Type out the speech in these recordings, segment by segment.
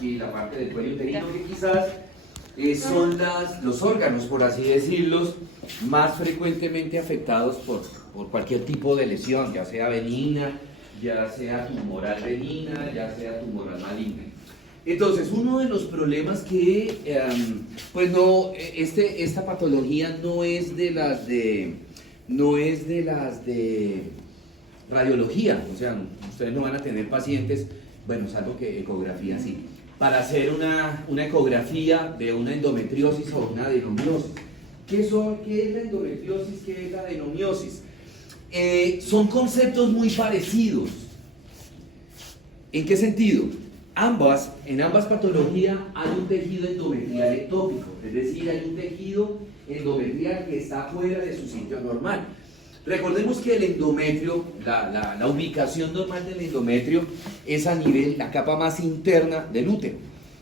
y la parte del cuello uterino, que quizás son los órganos, por así decirlos, más frecuentemente afectados por cualquier tipo de lesión, ya sea benigna, ya sea tumoral benigna, ya sea tumoral maligna. Entonces, uno de los problemas que, esta patología no es de las de radiología, o sea, ustedes no van a tener pacientes, bueno, salvo que ecografía sí, para hacer una ecografía de una endometriosis o una adenomiosis. ¿Qué es la endometriosis? ¿Qué es la adenomiosis? Son conceptos muy parecidos. ¿En qué sentido? En ambas patologías hay un tejido endometrial ectópico, es decir, hay un tejido endometrial que está fuera de su sitio normal. Recordemos que el endometrio, la ubicación normal del endometrio es a nivel, la capa más interna del útero,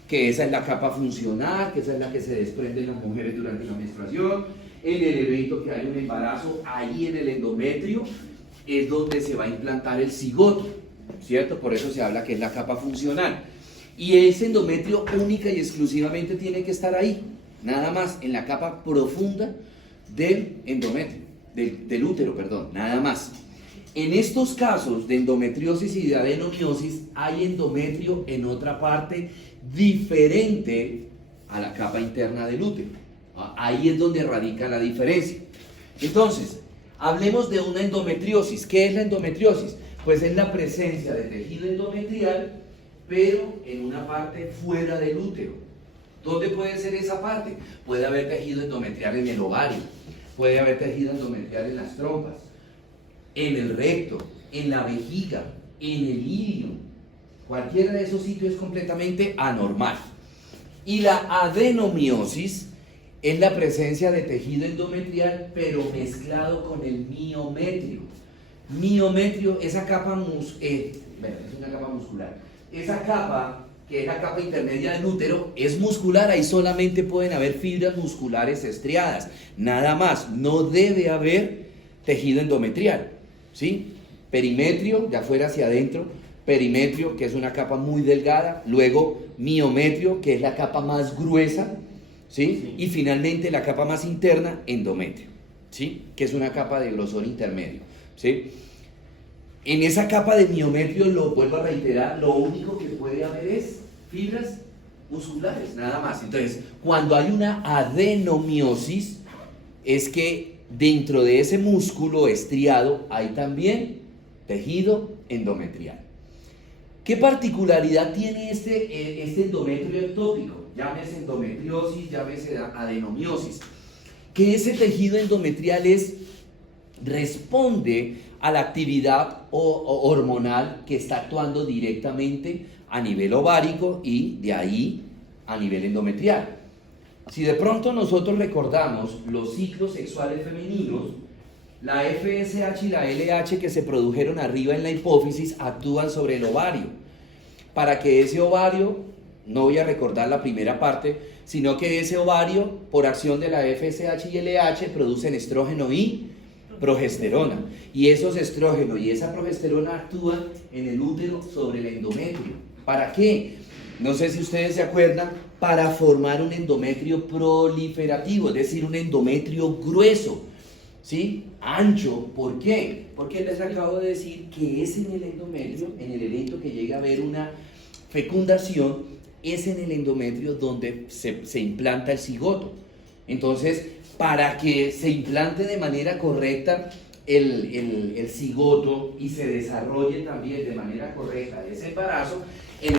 que esa es la capa funcional, que esa es la que se desprende en las mujeres durante la menstruación. En el evento que hay un embarazo, ahí en el endometrio es donde se va a implantar el cigoto, ¿cierto? Por eso se habla que es la capa funcional. Y ese endometrio única y exclusivamente tiene que estar ahí, nada más, en la capa profunda del endometrio. Del útero, perdón, nada más. En estos casos de endometriosis y de adenomiosis hay endometrio en otra parte diferente a la capa interna del útero. Ahí es donde radica la diferencia. Entonces, hablemos de una endometriosis. ¿Qué es la endometriosis? Pues es la presencia de tejido endometrial, pero en una parte fuera del útero. ¿Dónde puede ser esa parte? Puede haber tejido endometrial en el ovario, puede haber tejido endometrial en las trompas, en el recto, en la vejiga, en el ilio. Cualquiera de esos sitios es completamente anormal. Y la adenomiosis es la presencia de tejido endometrial, pero mezclado con el miometrio. Miometrio, esa capa es una capa muscular. Esa capa, que es la capa intermedia del útero, es muscular, ahí solamente pueden haber fibras musculares estriadas, nada más, no debe haber tejido endometrial, ¿sí? Perimetrio, de afuera hacia adentro, perimetrio, que es una capa muy delgada, luego miometrio, que es la capa más gruesa, ¿sí? Y finalmente la capa más interna, endometrio, ¿sí? Que es una capa de grosor intermedio, ¿sí? En esa capa de miometrio, lo vuelvo a reiterar, lo único que puede haber es fibras musculares, nada más. Entonces, cuando hay una adenomiosis, es que dentro de ese músculo estriado hay también tejido endometrial. ¿Qué particularidad tiene este endometrio ectópico? Llámese endometriosis, llámese adenomiosis. Que ese tejido endometrial responde a la actividad hormonal que está actuando directamente a nivel ovárico y de ahí a nivel endometrial. Si de pronto nosotros recordamos los ciclos sexuales femeninos, la FSH y la LH que se produjeron arriba en la hipófisis actúan sobre el ovario. Para que ese ovario, no voy a recordar la primera parte, sino que ese ovario, por acción de la FSH y LH, producen estrógeno y progesterona. Y esos estrógenos y esa progesterona actúan en el útero sobre el endometrio. ¿Para qué? No sé si ustedes se acuerdan, para formar un endometrio proliferativo, es decir, un endometrio grueso, ¿sí? Ancho. ¿Por qué? Porque les acabo de decir que es en el endometrio, en el evento que llega a haber una fecundación, es en el endometrio donde se implanta el cigoto. Entonces, para que se implante de manera correcta el cigoto y se desarrolle también de manera correcta ese embarazo,